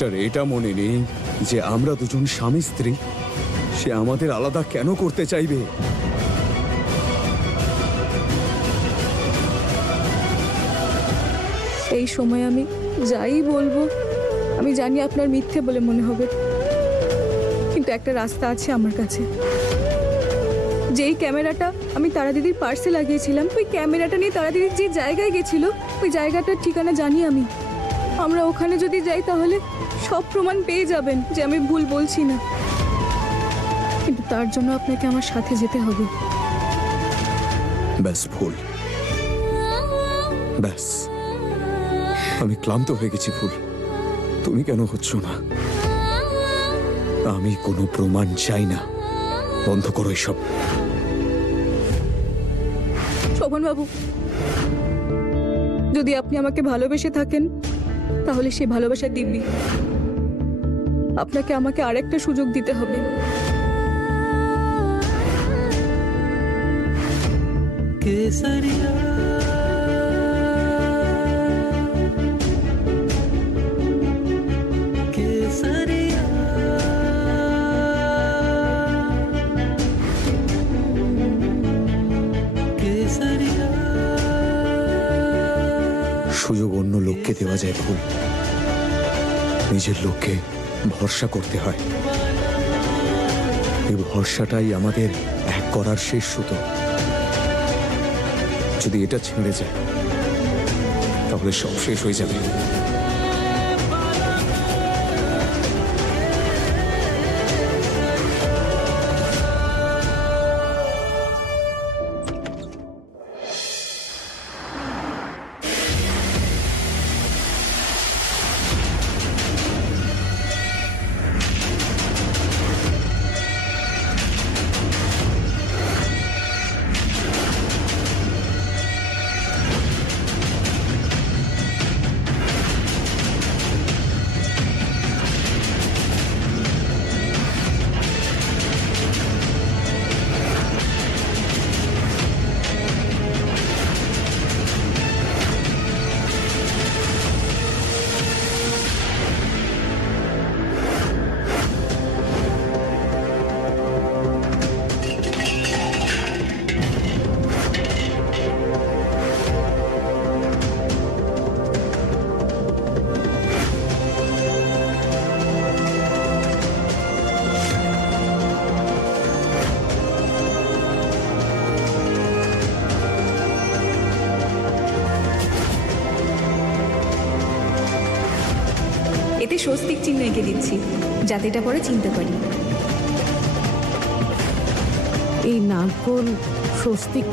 Mister এটা মনে নেই যে আমরা দুজন স্বামী স্ত্রী? সে আমাদের আলাদা কেন করতে চাইবে? এই সময় আমি যাই বলবো, আমি জানি আপনার মিথ্যে বলে মনে হবে, কিন্তু একটা রাস্তা আছে আমার কাছে। যেই ক্যামেরাটা আমি তারা দিদির পার্সে লাগিয়েছিলাম, ওই ক্যামেরাটা নিয়ে তারা দিদি যে জায়গায় গেছিল, ওই জায়গাটার ঠিকানা জানি আমি। আমরা ওখানে যদি যাই তাহলে সব প্রমাণ পেয়ে যাবেন যে আমি ভুল বলছি না, কিন্তু তার জন্য আপনাকে আমার সাথে যেতে হবে। ব্যাস ফুল, ব্যাস আমি ক্লান্ত হয়ে গেছি ফুল। তুমি কেন হচ্ছ না? আমি কোনো প্রমাণ চাই না। বন্ধ করো এসব। শোভন বাবু, যদি আপনি আমাকে ভালোবেসে থাকেন তাহলে সে ভালোবাসা দিব্যি। আপনাকে আমাকে আরেকটা সুযোগ দিতে হবে। केसरिया केसरिया केसरिया সুযোগ অন্য লোককে দেওয়া যায় ফুল, নিজের লোককে ভরসা করতে হয়। এই ভরসাটাই আমাদের এক করার শেষ সুতো। যদি এটা ছেড়ে যায় তাহলে সব শেষ হয়ে যাবে। এতে স্বস্তিক চিহ্ন এঁকে দিচ্ছি, যাতে এটা পরে চিনতে পারি। এই নারকোল স্বস্তিক